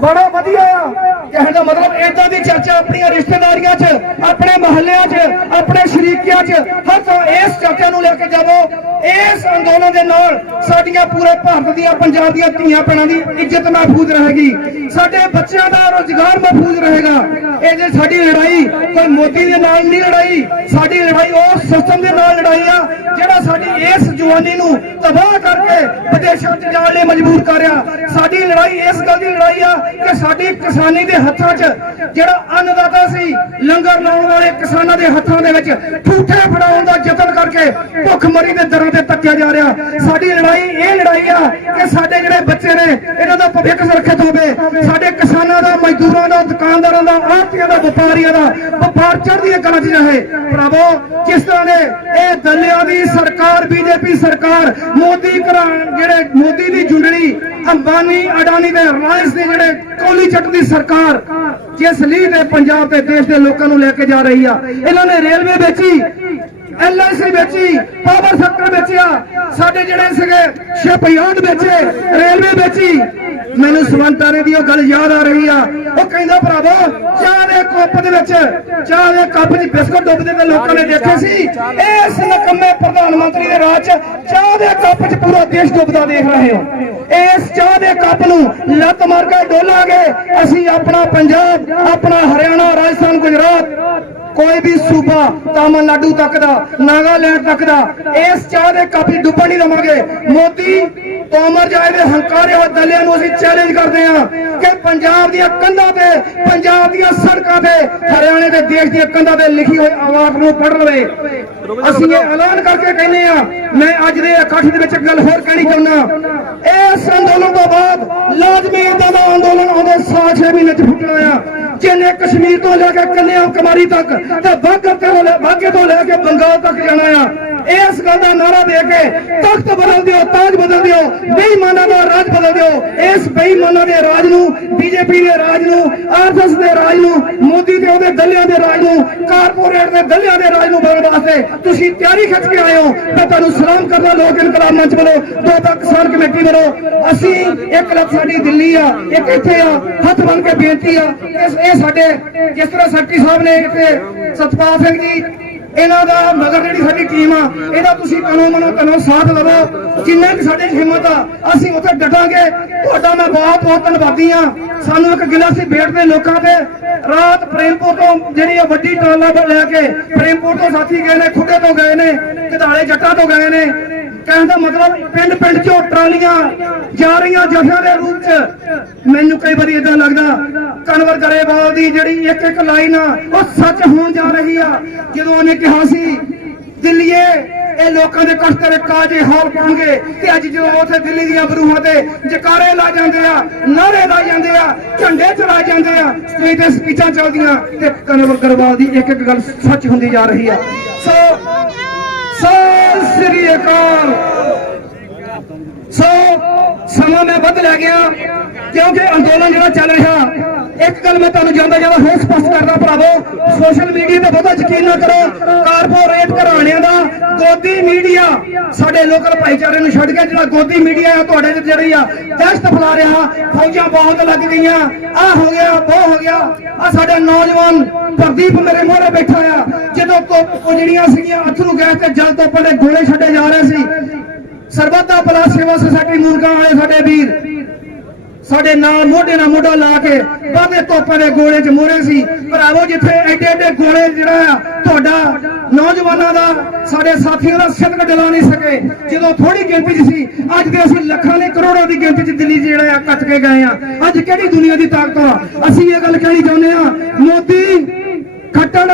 ਬੜਾ ਵਧੀਆ ਆ। ਕਹਿਣ ਦਾ ਮਤਲਬ ਇਦਾਂ ਦੀ ਚਰਚਾ ਆਪਣੀਆਂ ਰਿਸ਼ਤੇਦਾਰੀਆਂ 'ਚ, ਆਪਣੇ ਮਹੱਲਿਆਂ 'ਚ, ਆਪਣੇ ਸ਼ਰੀਕਿਆਂ 'ਚ। ਹਰ ਇਸ ਚਰਚਾ ਨੂੰ ਲੈ ਕੇ ਜਾਵੋ। ਇਸ ਅੰਦੋਲਨ ਦੇ ਨਾਲ ਸਾਡੀਆਂ ਪੂਰੇ ਭਾਰਤ ਦੀਆਂ, ਪੰਜਾਬ ਦੀਆਂ ਧੀਆਂ ਭੈਣਾਂ ਦੀ ਇੱਜ਼ਤ ਮਹਿਫੂਜ਼ ਰਹੇਗੀ। ਸਾਡੇ ਬੱਚਿਆਂ ਦਾ ਰੋਜ਼ਗਾਰ ਮਹਿਫੂਜ਼ ਰਹੇਗਾ। ਇਹ ਜੇ ਸਾਡੀ ਲੜਾਈ ਕੋਈ ਮੋਦੀ ਦੇ ਨਾਲ ਨਹੀਂ ਲੜਾਈ, ਸਾਡੀ ਲੜਾਈ ਉਸ ਸਿਸਟਮ ਦੇ ਨਾਲ ਲੜਾਈ ਆ, ਜਿਹੜਾ ਸਾਡੀ ਇਸ ਜਵਾਨੀ ਨੂੰ ਤਬਾਹ ਕਰਕੇ ਵਿਦੇਸ਼ਾਂ 'ਚ ਜਾਣ ਲਈ ਮਜਬੂਰ ਕਰ ਰਿਹਾ। ਸਾਡੀ ਲੜਾਈ, ਇਸ ਗੱਲ ਦੀ ਲੜਾਈ ਆ ਕਿ ਸਾਡੀ ਕਿਸਾਨੀ ਦੇ ਹੱਥਾਂ 'ਚ ਜਿਹੜਾ ਅੰਨਦਾਤਾ ਸੀ, ਲੰਗਰ ਲਾਉਣ ਵਾਲੇ ਕਿਸਾਨਾਂ ਦੇ ਹੱਥਾਂ ਦੇ ਵਿੱਚ ਠੂਠੇ ਫੜਾਉਣ ਦਾ ਯਤਨ ਕਰਕੇ ਭੁੱਖਮਰੀ ਦੇ ਦਰਾਂ ਤੇ ਤੱਕਿਆ ਜਾ ਰਿਹਾ। ਸਾਡੀ ਲੜਾਈ, ਇਹ ਲੜਾਈ ਆ ਕਿ ਸਾਡੇ ਜਿਹੜੇ ਬੱਚੇ ਨੇ, ਇਹਨਾਂ ਦਾ ਭਵਿੱਖ ਸੁਰੱਖਿਅਤ ਹੋਵੇ। ਸਾਡੇ ਕਿਸਾਨਾਂ ਦਾ, ਮਜ਼ਦੂਰਾਂ ਦਾ, ਦੁਕਾਨਦਾਰਾਂ ਦਾ, ਆੜਤੀਆਂ ਦਾ, ਵਪਾਰੀਆਂ ਦਾ ਵਪਾਰ ਚੜ੍ਹਦੀਆਂ ਕਲਾਂ 'ਚ ਰਹੇ ਭਰਾਵੋ ਕਿਸ ਤਰ੍ਹਾਂ ਨੇ ਇਹ ਦਲਿਆਂ ਦੀ ਸਰਕਾਰ, ਬੀਜੇਪੀ ਸਰਕਾਰ ਮੋਦੀ ਘਰਾਂ ਜਿਹੜੇ ਮੋਦੀ ਦੀ ਜੁੰਡੜੀ ਅੰਬਾਨੀ ਅਡਾਨੀ ਦੇ ਰਾਇਸ ਦੇ ਜਿਹੜੇ ਕੋਲੀ ਚੱਟ ਦੀ ਸਰਕਾਰ, ਜਿਸ ਲੀਹ ਤੇ ਪੰਜਾਬ ਤੇ ਦੇਸ਼ ਦੇ ਲੋਕਾਂ ਨੂੰ ਲੈ ਕੇ ਜਾ ਰਹੀ ਆ, ਇਹਨਾਂ ਨੇ ਰੇਲਵੇ ਵੇਚੀ, ਐਲਆਈਸੀ ਵੇਚੀ, ਪਾਵਰ ਸੈਕਟਰ ਵੇਚਿਆ, ਸਾਡੇ ਜਿਹੜੇ ਸੀਗੇ ਸ਼ਿਪਯਾਰਡ ਵੇਚੇ, ਰੇਲਵੇ ਵੇਚੀ ਮੈਨੂੰ ਸਵੰਤਾਰੇ ਦੀ ਉਹ ਗੱਲ ਯਾਦ ਆ ਰਹੀ ਆ। ਉਹ ਕਹਿੰਦਾ, ਭਰਾਵਾ, ਚਾਹ ਦੇ ਕੱਪ ਦੇ ਵਿੱਚ, ਚਾਹ ਦੇ ਕੱਪ 'ਚ ਬਿਸਕੁਟ ਡੁੱਬਦੇ ਤੇ ਲੋਕਾਂ ਨੇ ਦੇਖੇ ਸੀ। ਇਸ ਨਕਮੇ ਪ੍ਰਧਾਨ ਮੰਤਰੀ ਦੇ ਰਾਜ 'ਚ ਚਾਹ ਦੇ ਕੱਪ 'ਚ ਪੂਰਾ ਦੇਸ਼ ਡੁੱਬਦਾ ਦੇਖ ਰਹੇ ਹੋ। ਇਸ ਚਾਹ ਦੇ ਕੱਪ ਨੂੰ ਲੱਤ ਮਾਰ ਕੇ ਡੋਲਾਂਗੇ ਅਸੀਂ ਆਪਣਾ ਪੰਜਾਬ, ਆਪਣਾ ਹਰਿਆਣਾ, ਰਾਜਸਥਾਨ, ਗੁਜਰਾਤ, ਕੋਈ ਵੀ ਸੂਬਾ ਤਾਮਿਲਨਾਡੂ ਤੱਕ ਦਾ, ਨਾਗਾਲੈਂਡ ਤੱਕ ਦਾ, ਇਸ ਚਾਹ ਦੇ ਕੱਪ ਚ ਡੁੱਬਣ ਨਹੀਂ ਦਵਾਂਗੇ। ਮੋਦੀ ਤੋਮਰ ਜਾਏ ਦੇ ਹੰਕਾਰੇ ਹੋਏ ਦਲਿਆਂ ਨੂੰ ਅਸੀਂ ਚੈਲੰਜ ਕਰਦੇ ਹਾਂ ਕਿ ਪੰਜਾਬ ਦੀਆਂ ਕੰਧਾਂ ਤੇ, ਪੰਜਾਬ ਦੀਆਂ ਸੜਕਾਂ ਤੇ, ਹਰਿਆਣੇ ਦੇ ਦੇਸ਼ ਦੀਆਂ ਕੰਧਾਂ ਤੇ ਲਿਖੀ ਹੋਈ ਆਵਾਜ਼ ਨੂੰ ਪੜ੍ਹ ਲਵੇ। ਅਸੀਂ ਇਹ ਐਲਾਨ ਕਰਕੇ ਕਹਿੰਦੇ ਆ ਮੈਂ ਅੱਜ ਦੇ ਇਕੱਠ ਦੇ ਵਿੱਚ ਗੱਲ ਹੋਰ ਕਹਿਣੀ ਚਾਹੁੰਦਾ ਇਸ ਅੰਦੋਲਨ ਤੋਂ ਬਾਅਦ ਲਾਜ਼ਮੀ ਇਦਾਂ ਦਾ ਅੰਦੋਲਨ ਆਉਂਦੇ ਸਾਲ 6 ਮਹੀਨੇ ਚ ਫੁੱਟਣਾ ਆ। ਜਿੰਨੇ ਕਸ਼ਮੀਰ ਤੋਂ ਲੈ ਕੇ ਕੰਨਿਆ ਕੁਮਾਰੀ ਤੱਕ ਤੇ ਬਾਘਾ ਤੋਂ ਲੈ ਬਾਘੇ ਤੋਂ ਲੈ ਕੇ ਬੰਗਾਲ ਤੱਕ ਜਾਣਾ ਆ। ਇਸ ਗੱਲ ਦਾ ਨਾਰਾ ਦੇ ਕੇ ਤਖਤ ਬਦਲ ਦਿਓ, ਤਾਜ ਬਦਲ ਦਿਓ, ਬੇਈਮਾਨਾਂ ਦਾ ਰਾਜ ਬਦਲ ਦਿਓ। ਇਸ ਬੇਈਮਾਨਾਂ ਦੇ ਰਾਜ ਨੂੰ, ਬੀਜੇਪੀ ਦੇ ਰਾਜ ਨੂੰ, ਆਰਐਸਐਸ ਦੇ ਰਾਜ ਨੂੰ, ਮੋਦੀ ਤੇ ਉਹਦੇ ਦਲਿਆਂ ਦੇ ਰਾਜ ਨੂੰ, ਕਾਰਪੋਰੇਟ ਦੇ ਦਲਿਆਂ ਦੇ ਰਾਜ ਨੂੰ ਬਦਲਣ ਵਾਸਤੇ ਤੁਸੀਂ ਤਿਆਰੀ ਖਿੱਚ ਕੇ ਆਏ ਹੋ। ਮੈਂ ਤੁਹਾਨੂੰ ਸਲਾਮ ਕਰਦਾ, ਲੋਕ ਇਨਕਲਾਬ ਮੰਚ ਵੱਲੋਂ ਦੋ ਤੱਕ ਕਿਸਾਨ ਕਮੇਟੀ ਵੱਲੋਂ। ਅਸੀਂ ਇੱਕ ਲੱਖ ਸਾਡੀ ਦਿੱਲੀ ਆ, ਇੱਕ ਇੱਥੇ ਆ, ਹੱਥ ਬੰਨ ਕੇ ਬੇਨਤੀ ਆ। ਇਹ ਸਾਡੇ, ਜਿਸ ਤਰ੍ਹਾਂ ਸੈਕਟਰੀ ਸਾਹਿਬ ਨੇ ਇੱਥੇ ਸਤਪਾਲ ਸਿੰਘ ਜੀ ਇਹਨਾਂ ਦਾ ਮਗਰ ਜਿਹੜੀ ਸਾਡੀ ਟੀਮ ਆ, ਇਹਦਾ ਤੁਸੀਂ ਕਨੋ ਮਨੋ ਕਨੋ ਸਾਥ ਲਵੋ ਜਿੰਨੇ ਕਿ ਸਾਡੇ ਹਿੰਮਤ ਆ, ਅਸੀਂ ਉੱਥੇ ਡਟਾਂਗੇ। ਤੁਹਾਡਾ ਮੈਂ ਬਹੁਤ ਬਹੁਤ ਧੰਨਵਾਦੀ ਆ। ਸਾਨੂੰ ਇੱਕ ਗਿਲਾ ਸੀ ਬੇਟ ਦੇ ਲੋਕਾਂ ਤੇ। ਰਾਤ ਪ੍ਰੇਮਪੁਰ ਤੋਂ ਜਿਹੜੀ ਆ ਵੱਡੀ ਟਰਾਲਾ ਲੈ ਕੇ ਪ੍ਰੇਮਪੁਰ ਤੋਂ ਸਾਥੀ ਗਏ ਨੇ, ਖੁੱਡੇ ਤੋਂ ਗਏ ਨੇ ਕਧਾਲੇ ਜੱਟਾਂ ਤੋਂ ਗਏ ਨੇ। ਕਹਿਣ ਦਾ ਮਤਲਬ ਪਿੰਡ ਪਿੰਡ ਚੋਂ ਟਰਾਲੀਆਂ ਜਾ ਰਹੀਆਂ ਜਥਿਆਂ ਦੇ ਰੂਪ ਚ। ਮੈਨੂੰ ਕਈ ਵਾਰੀ ਇਦਾਂ ਲੱਗਦਾ, ਕਨਵਰ ਗਰੇਵਾਲ ਦੀ ਜਿਹੜੀ ਇੱਕ ਇੱਕ ਲਾਈਨ ਆ, ਉਹ ਸੱਚ ਹੋਣ ਜਾ ਰਹੀ ਆ। ਜਦੋਂ ਉਹਨੇ ਕਿਹਾ ਸੀ, ਦਿੱਲੀਏ, ਇਹ ਲੋਕਾਂ ਦੇ ਕਸ਼ਟ ਦੇ ਕਾਜੇ ਹਾਲ ਪਾਉਣਗੇ। ਤੇ ਅੱਜ ਜਦੋਂ ਉੱਥੇ ਦਿੱਲੀ ਦੀਆਂ ਬਰੂਹਾਂ ਤੇ ਜਕਾਰੇ ਲਾ ਜਾਂਦੇ ਆ ਨਾਰੇ ਲਾ ਜਾਂਦੇ ਆ, ਝੰਡੇ ਚੜਾ ਜਾਂਦੇ ਆ, ਸਟੇਜ ਤੇ ਸਪੀਚਾਂ ਚੱਲਦੀਆਂ ਤੇ ਕਨਵਰ ਗਰੇਵਾਲ ਦੀ ਇੱਕ ਇੱਕ ਗੱਲ ਸੱਚ ਹੁੰਦੀ ਜਾ ਰਹੀ ਆ। ਸੋ ਸੋ ਸ੍ਰੀ ਅਕਾਲ। ਸੋ ਸਮਾਂ ਮੈਂ ਵੱਧ ਲੈ ਗਿਆ ਕਿਉਂਕਿ ਅੰਦੋਲਨ ਜਿਹੜਾ ਚੱਲ ਰਿਹਾ ਇੱਕ ਗੱਲ ਮੈਂ ਤੁਹਾਨੂੰ ਜਾਂਦਾ ਜਾਂਦਾ, ਹੋਰ ਸਪਸ਼ਟ ਕਰਦਾ ਭਰਾਵੋ ਸੋਸ਼ਲ ਮੀਡੀਆ ਤੇ ਬਹੁਤਾ ਯਕੀਨ ਨਾ ਕਰੋ ਕਾਰਪੋਰੇਟ ਘਰਾਣਿਆਂ ਦਾ ਗੋਦੀ ਮੀਡੀਆ ਸਾਡੇ ਲੋਕਲ ਭਾਈਚਾਰੇ ਨੂੰ ਛੱਡ ਕੇ ਜਿਹੜਾ ਗੋਦੀ ਮੀਡੀਆ ਆ, ਤੁਹਾਡੇ ਤੇ ਜਿਹੜੀ ਆ ਦਹਿਸ਼ਤ ਫੈਲਾ ਰਿਹਾ, ਫੌਜਾਂ ਬਹੁਤ ਲੱਗ ਗਈਆਂ ਆ ਹੋ ਗਿਆ, ਉਹ ਹੋ ਗਿਆ ਆ ਸਾਡਾ ਨੌਜਵਾਨ ਪ੍ਰਦੀਪ ਮੇਰੇ ਮੋਹਰੇ ਬੈਠਾ ਆ, ਜਦੋਂ ਤੋਂ ਉਹ ਜਿਹੜੀਆਂ ਸੀਗੀਆਂ ਅਥਰੂ ਗੈਸ ਤੇ ਜਲ ਤੋਂ ਪਹਿਲੇ ਗੋਲੇ ਛੱਡੇ ਜਾ ਰਹੇ ਸੀ। ਸਰਬੱਤ ਦਾ ਭਲਾ ਸੇਵਾ ਸੁਸਾਇਟੀ ਮੂਰਗਾ ਵਾਲੇ ਸਾਡੇ ਵੀਰ ਸਾਡੇ ਨਾਲ ਮੋਢੇ ਨਾਲ ਮੋਢਾ ਲਾ ਕੇ ਬਾਦੇ ਤੋਪਾਂ ਦੇ ਗੋਲੇ 'ਚ ਮੋਰੇ ਸੀ। ਭਰਾਵੋ, ਜਿੱਥੇ ਐਡੇ ਐਡੇ ਗੋਲੇ ਜਿਹੜਾ ਆ, ਤੁਹਾਡਾ ਨੌਜਵਾਨਾਂ ਦਾ, ਸਾਡੇ ਸਾਥੀਆਂ ਦਾ ਸਿਦਕ ਡਲਾ ਨਹੀਂ ਸਕੇ। ਜਦੋਂ ਥੋੜੀ ਗਿਣਤੀ 'ਚ ਸੀ, ਅੱਜ ਦੇ ਅਸੀਂ ਲੱਖਾਂ ਦੇ ਕਰੋੜਾਂ ਦੀ ਗਿਣਤੀ 'ਚ ਦਿੱਲੀ ਜਿਹੜਾ ਆ ਕੱਟ ਕੇ ਗਏ ਆ। ਅੱਜ ਕਿਹੜੀ ਦੁਨੀਆ ਦੀ ਤਾਕਤ ਆ? ਅਸੀਂ ਇਹ ਗੱਲ ਕਹਿਣੀ ਚਾਹੁੰਦੇ ਆ, ਮੋਦੀ ਖੱਟੜ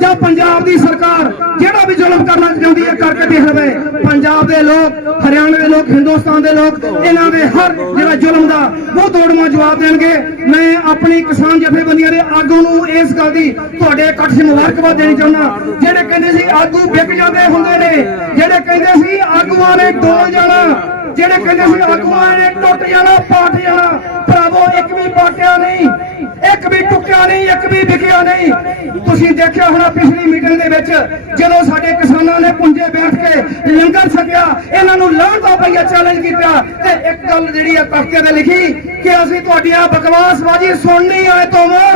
ਜਾਂ ਪੰਜਾਬ ਦੀ ਸਰਕਾਰ ਜਿਹੜਾ ਵੀ ਜ਼ੁਲਮ ਕਰਨਾ ਚਾਹੁੰਦੀ ਹੈ ਕਰਕੇ ਦੇਖ ਲਵੇ। ਪੰਜਾਬ ਦੇ ਲੋਕ, ਹਰਿਆਣਾ ਦੇ ਲੋਕ, ਹਿੰਦੁਸਤਾਨ ਦੇ ਲੋਕ, ਇਹਨਾਂ ਦੇ ਹਰ ਜਿਹੜਾ ਜ਼ੁਲਮ ਦਾ ਉਹ ਤੋੜਮਾ ਜਵਾਬ ਦੇਣਗੇ। ਮੈਂ ਆਪਣੀ ਕਿਸਾਨ ਜਥੇਬੰਦੀਆਂ ਦੇ ਆਗੂ ਨੂੰ ਇਸ ਗੱਲ ਦੀ ਤੁਹਾਡੇ ਇਕੱਠ 'ਚ ਮੁਬਾਰਕਬਾਦ ਦੇਣੀ ਚਾਹੁੰਦਾ। ਜਿਹੜੇ ਕਹਿੰਦੇ ਸੀ ਆਗੂ ਵਿਕ ਜਾਂਦੇ ਹੁੰਦੇ ਨੇ, ਜਿਹੜੇ ਕਹਿੰਦੇ ਸੀ ਆਗੂਆਂ ਨੇ ਡੋਲ ਜਾਣਾ, ਜਿਹੜੇ ਕਹਿੰਦੇ ਸੀ ਆਗੂਆਂ ਨੇ ਟੁੱਟ ਜਾਣਾ, ਪਾਟ ਜਾਣਾ ਭਰਾਵੋ ਇੱਕ ਵੀ ਪਾਟਿਆ ਨਹੀਂ, ਇੱਕ ਵੀ ਟੁੱਟਿਆ ਨਹੀਂ, ਇੱਕ ਵੀ ਵਿਕਿਆ ਨਹੀਂ। ਤੁਸੀਂ ਦੇਖਿਆ ਹੋਣਾ ਪਿਛਲੀ ਮੀਟਿੰਗ ਦੇ ਵਿੱਚ, ਜਦੋਂ ਸਾਡੇ ਕਿਸਾਨਾਂ ਨੇ ਪੁੰਜੇ ਬੈਠ ਕੇ ਲੰਗਰ ਛਕਿਆ, ਇਹਨਾਂ ਨੂੰ ਲਾਹਣਤਾ ਪਈਆ ਚੈਲੰਜ ਕੀਤਾ। ਤੇ ਇੱਕ ਗੱਲ ਜਿਹੜੀ ਆ ਤਖਤੇ ਤੇ ਲਿਖੀ ਕਿ ਅਸੀਂ ਤੁਹਾਡੀਆਂ ਬਕਵਾਸਬਾਜ਼ੀ ਸੁਣਨੀ ਆਏ ਤੋਮਰ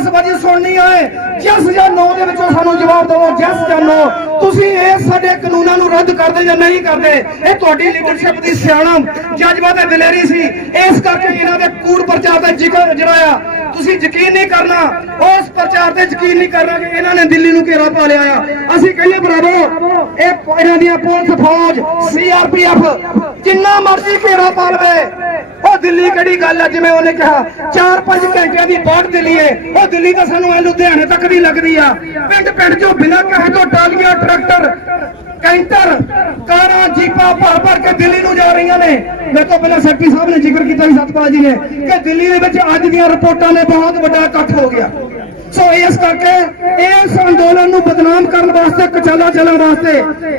ਦੀ ਸੁਣਨੀ ਆਏ ਜਿਸ ਜਾਂ ਨੋ ਦੇ ਵਿੱਚੋਂ ਸਾਨੂੰ ਜਵਾਬ ਦਿਓ ਜਿਸ ਜਾਂ ਨੋ। ਤੁਸੀਂ ਇਹ ਸਾਡੇ ਕਾਨੂੰਨਾਂ ਨੂੰ ਰੱਦ ਕਰਦੇ ਜਾਂ ਨਹੀਂ ਕਰਦੇ? ਇਹ ਤੁਹਾਡੀ ਲੀਡਰਸ਼ਿਪ ਦੀ ਸਿਆਣਮ ਜਜ਼ਬਾ ਤੇ ਦਲੇਰੀ ਸੀ। ਇਸ ਕਰਕੇ ਇਹਨਾਂ ਦੇ ਕੂੜ ਪ੍ਰਚਾਰ ਤੇ ਜ਼ਿਕਰ ਜਿਹੜਾ ਆ ਤੁਸੀਂ ਯਕੀਨ ਨਹੀਂ ਕਰਨਾ। ਉਸ ਪ੍ਰਚਾਰ ਤੇ ਯਕੀਨ ਨਹੀਂ ਕਰਨਾ ਕਿ ਇਹਨਾਂ ਨੇ ਦਿੱਲੀ ਨੂੰ ਘੇਰਾ ਪਾ ਲਿਆ ਆ। ਅਸੀਂ ਕਹਿੰਦੇ ਬਰਾਬਰ, ਇਹ ਇਹਨਾਂ ਦੀਆਂ ਪੁਲਿਸ ਫੌਜ ਸੀਆਰਪੀਐਫ ਜਿੰਨਾ ਮਰਜ਼ੀ ਘੇਰਾ ਪਾ ਲਵੇ। ਦਿੱਲੀ ਕਿਹੜੀ ਗੱਲ ਆ? ਜਿਵੇਂ ਉਹਨੇ ਕਿਹਾ 4-5 ਘੰਟਿਆਂ ਦੀ ਬਾੜ ਦਿੱਲੀ ਏ। ਉਹ ਦਿੱਲੀ ਤਾਂ ਸਾਨੂੰ ਐ ਲੁਧਿਆਣੇ ਤੱਕ ਦੀ ਲੱਗਦੀ ਆ। ਪਿੰਡ ਪਿੰਡ ਚੋਂ ਬਿਨਾਂ ਕਹੇ ਤੋਂ ਟਾਲੀਆਂ, ਟਰੈਕਟਰ, ਕੈਂਟਰ, ਕਾਰਾਂ, ਜੀਪਾਂ ਭਰ ਭਰ ਕੇ ਦਿੱਲੀ ਨੂੰ ਜਾ ਰਹੀਆਂ ਨੇ। ਮੇਰੇ ਤੋਂ ਪਹਿਲਾਂ ਸੈਕਟਰੀ ਸਾਹਿਬ ਨੇ ਜ਼ਿਕਰ ਕੀਤਾ ਸੀ ਸਤਪਾਲ ਜੀ ਨੇ ਕਿ ਦਿੱਲੀ ਦੇ ਵਿੱਚ ਅੱਜ ਦੀਆਂ ਰਿਪੋਰਟਾਂ ਨੇ ਬਹੁਤ ਵੱਡਾ ਇਕੱਠ ਹੋ ਗਿਆ। ਸੋ ਇਸ ਕਰਕੇ ਇਸ ਅੰਦੋਲਨ ਨੂੰ ਬਦਨਾਮ ਕਰਨ ਵਾਸਤੇ ਕਚਾਲਾ ਚੱਲਣ ਵਾਸਤੇ,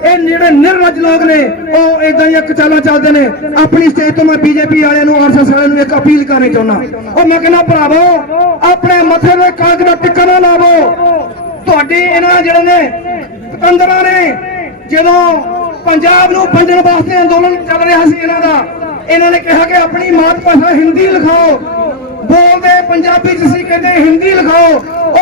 ਇਹ ਜਿਹੜੇ ਨਿਰਵਜ ਲੋਕ ਨੇ, ਉਹ ਇਦਾਂ ਹੀ ਕਚਾਲਾ ਚੱਲਦੇ ਨੇ। ਆਪਣੀ ਸਟੇਜ ਤੋਂ ਮੈਂ ਬੀਜੇਪੀ ਵਾਲਿਆਂ ਨੂੰ, ਆਰਐਸਐਸ ਵਾਲਿਆਂ ਨੂੰ ਇੱਕ ਅਪੀਲ ਕਰਨੀ ਚਾਹੁੰਦਾ। ਉਹ ਮੈਂ ਕਹਿੰਦਾ, ਭਰਾਵੋ, ਆਪਣੇ ਮੱਥੇ ਤੇ ਕਾਗਜ਼ ਦਾ ਟਿੱਕਾ ਨਾ ਲਾਵੋ। ਤੁਹਾਡੀ ਇਹਨਾਂ ਜਿਹੜੇ ਨੇ, ਪਤੰਦਰਾਂ ਨੇ, ਜਦੋਂ ਪੰਜਾਬ ਨੂੰ ਵੰਡਣ ਵਾਸਤੇ ਅੰਦੋਲਨ ਚੱਲ ਰਿਹਾ ਸੀ ਇਹਨਾਂ ਦਾ, ਇਹਨਾਂ ਨੇ ਕਿਹਾ ਕਿ ਆਪਣੀ ਮਾਤ ਭਾਸ਼ਾ ਹਿੰਦੀ ਲਿਖਾਓ। ਬੋਲਦੇ ਪੰਜਾਬੀ ਤੁਸੀਂ ਕਹਿੰਦੇ ਹਿੰਦੀ ਲਿਖਾਓ।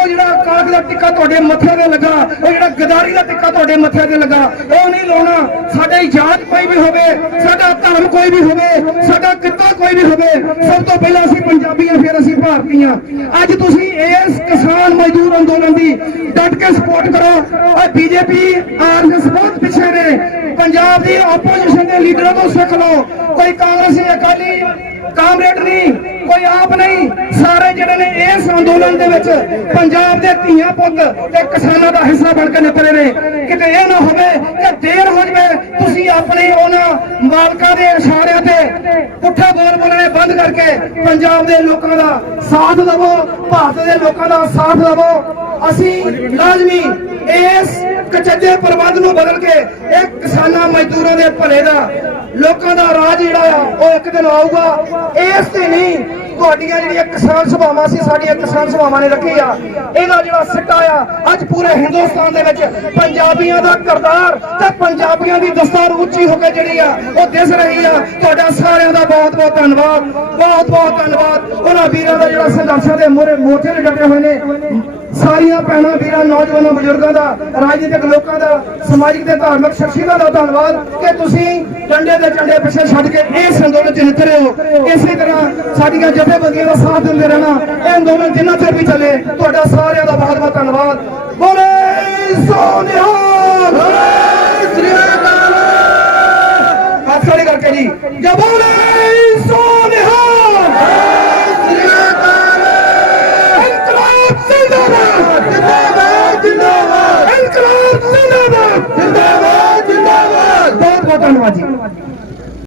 ਜਿਹੜਾ ਕਾਗ ਦਾ ਟਿੱਕਾ ਤੁਹਾਡੇ ਮੱਥੇ ਤੇ ਲੱਗਾ, ਉਹ ਜਿਹੜਾ ਗਦਾਰੀ ਦਾ ਟਿੱਕਾ ਤੁਹਾਡੇ ਮੱਥੇ ਤੇ ਲੱਗਾ, ਉਹ ਨਹੀਂ ਲਾਉਣਾ। ਸਾਡੇ ਜਾਤ ਕੋਈ ਵੀ ਹੋਵੇ, ਸਾਡਾ ਧਰਮ ਕੋਈ ਵੀ ਹੋਵੇ, ਸਾਡਾ ਕਿੱਤਾ ਕੋਈ ਵੀ ਹੋਵੇ, ਸਭ ਤੋਂ ਪਹਿਲਾਂ ਅਸੀਂ ਪੰਜਾਬੀ ਹਾਂ ਫਿਰ ਅਸੀਂ ਭਾਰਤੀ ਹਾਂ ਅੱਜ ਤੁਸੀਂ ਇਸ ਕਿਸਾਨ ਮਜ਼ਦੂਰ ਅੰਦੋਲਨ ਦੀ ਡਟ ਕੇ ਸਪੋਰਟ ਕਰੋ। ਔਰ ਬੀਜੇਪੀ, ਆਰਐਸਐਸ ਬਹੁਤ ਪਿੱਛੇ ਨੇ। ਪੰਜਾਬ ਦੀ ਆਪੋਜੀਸ਼ਨ ਦੇ ਲੀਡਰਾਂ ਤੋਂ ਸਿੱਖ ਲਓ। ਕੋਈ ਕਾਂਗਰਸੀ, ਅਕਾਲੀ ਕਾਮਰੇਡ ਨਹੀਂ, ਕੋਈ ਆਪ ਨਹੀਂ। ਸਾਰੇ ਜਿਹੜੇ ਨੇ ਇਸ ਅੰਦੋਲਨ ਦੇ ਵਿੱਚ ਪੰਜਾਬ ਦੇ ਧੀਆਂ ਪੁੱਤ ਤੇ ਕਿਸਾਨਾਂ ਦਾ ਹਿੱਸਾ ਬਣ ਕੇ ਨਿਕਲੇ ਨੇ। ਕਿਤੇ ਇਹ ਨਾ ਹੋਵੇ ਕਿ ਦੇਰ ਹੋ ਜਵੇ, ਤੁਸੀਂ ਆਪਣੇ ਉਹਨਾਂ ਮਾਲਕਾਂ ਦੇ ਇਸ਼ਾਰਿਆਂ ਤੇ ਪੁੱਠੇ ਬੋਲ ਬੋਲਣੇ ਬੰਦ ਕਰਕੇ ਪੰਜਾਬ ਦੇ ਲੋਕਾਂ ਦਾ ਸਾਥ ਦੇਵੋ, ਭਾਰਤ ਦੇ ਲੋਕਾਂ ਦਾ ਸਾਥ ਦੇਵੋ। ਅਸੀਂ ਲਾਜ਼ਮੀ ਇਸ ਕਚੱਜੇ ਪ੍ਰਬੰਧ ਨੂੰ ਬਦਲ ਕੇ ਇਹ ਕਿਸਾਨਾਂ ਮਜ਼ਦੂਰਾਂ ਦੇ ਭਲੇ ਦਾ, ਲੋਕਾਂ ਦਾ ਰਾਜ ਜਿਹੜਾ ਆ, ਉਹ ਇੱਕ ਦਿਨ ਆਊਗਾ। ਇਸ ਤੇ ਨਹੀਂ ਤੁਹਾਡੀਆਂ ਜਿਹੜੀਆਂ ਕਿਸਾਨ ਸਭਾਵਾਂ ਸੀ, ਸਾਡੀਆਂ ਕਿਸਾਨ ਸਭਾਵਾਂ ਨੇ ਰੱਖੀ ਆ। ਇਹਦਾ ਜਿਹੜਾ ਸਿੱਟਾ ਆ, ਅੱਜ ਪੂਰੇ ਹਿੰਦੁਸਤਾਨ ਦੇ ਵਿੱਚ ਪੰਜਾਬੀਆਂ ਦਾ ਕਰਤਾਰ ਤੇ ਪੰਜਾਬੀਆਂ ਦੀ ਦਸਤਾਰ ਉੱਚੀ ਹੋ ਕੇ ਜਿਹੜੀ ਆ, ਉਹ ਦਿਸ ਰਹੀ ਆ। ਤੁਹਾਡਾ ਸਾਰਿਆਂ ਦਾ ਬਹੁਤ ਬਹੁਤ ਧੰਨਵਾਦ, ਬਹੁਤ ਬਹੁਤ ਧੰਨਵਾਦ। ਉਹਨਾਂ ਵੀਰਾਂ ਦਾ ਜਿਹੜਾ ਸੰਘਰਸ਼ਾਂ ਦੇ ਮੋਰੇ ਮੋਰਚੇ ਤੇ ਡਟੇ ਹੋਏ ਨੇ। ਸਾਰੀਆਂ ਭੈਣਾਂ, ਵੀਰਾਂ, ਨੌਜਵਾਨਾਂ, ਬਜ਼ੁਰਗਾਂ ਦਾ, ਰਾਜਨੀਤਿਕ ਲੋਕਾਂ ਦਾ, ਸਮਾਜਿਕ ਤੇ ਧਾਰਮਿਕ ਸ਼ਖਸੀਅਤਾਂ ਦਾ ਧੰਨਵਾਦ ਕਿ ਤੁਸੀਂ ਡੰਡੇ ਦੇ ਝੰਡੇ ਪਿੱਛੇ ਛੱਡ ਕੇ ਇਸ ਅੰਦੋਲਨ 'ਚ ਨਿਕਲੇ ਹੋ। ਇਸੇ ਤਰ੍ਹਾਂ ਸਾਡੀਆਂ ਜਥੇਬੰਦੀਆਂ ਦਾ ਸਾਥ ਦਿੰਦੇ ਰਹਿਣਾ, ਇਹ ਅੰਦੋਲਨ ਜਿੰਨਾ ਚਿਰ ਵੀ ਚੱਲੇ, ਤੁਹਾਡਾ ਸਾਰਿਆਂ ਦਾ ਬਹੁਤ ਬਹੁਤ ਧੰਨਵਾਦ। ਬੋਲੇ ਸੋਨਿਹਾਲ ਬੋਲੇ ਸ੍ਰੀ ਅਕਾਲ। ਹੱਥ ਖੜੇ ਕਰਕੇ ਜੀ। ਜੈ ਬੋਲੇ ਜ਼ਿੰਦਾਬਾਦ ਜਿੰਦਾਬਾਦ। ਜਿੰਦਾਬਾਦ ਇਨਕਲਾਬ ਜ਼ਿੰਦਾਬਾਦ। ਜਿੰਦਾਬਾਦ ਜਿੰਦਾਬਾਦ। ਬਹੁਤ ਬਹੁਤ ਧੰਨਵਾਦ ਜੀ।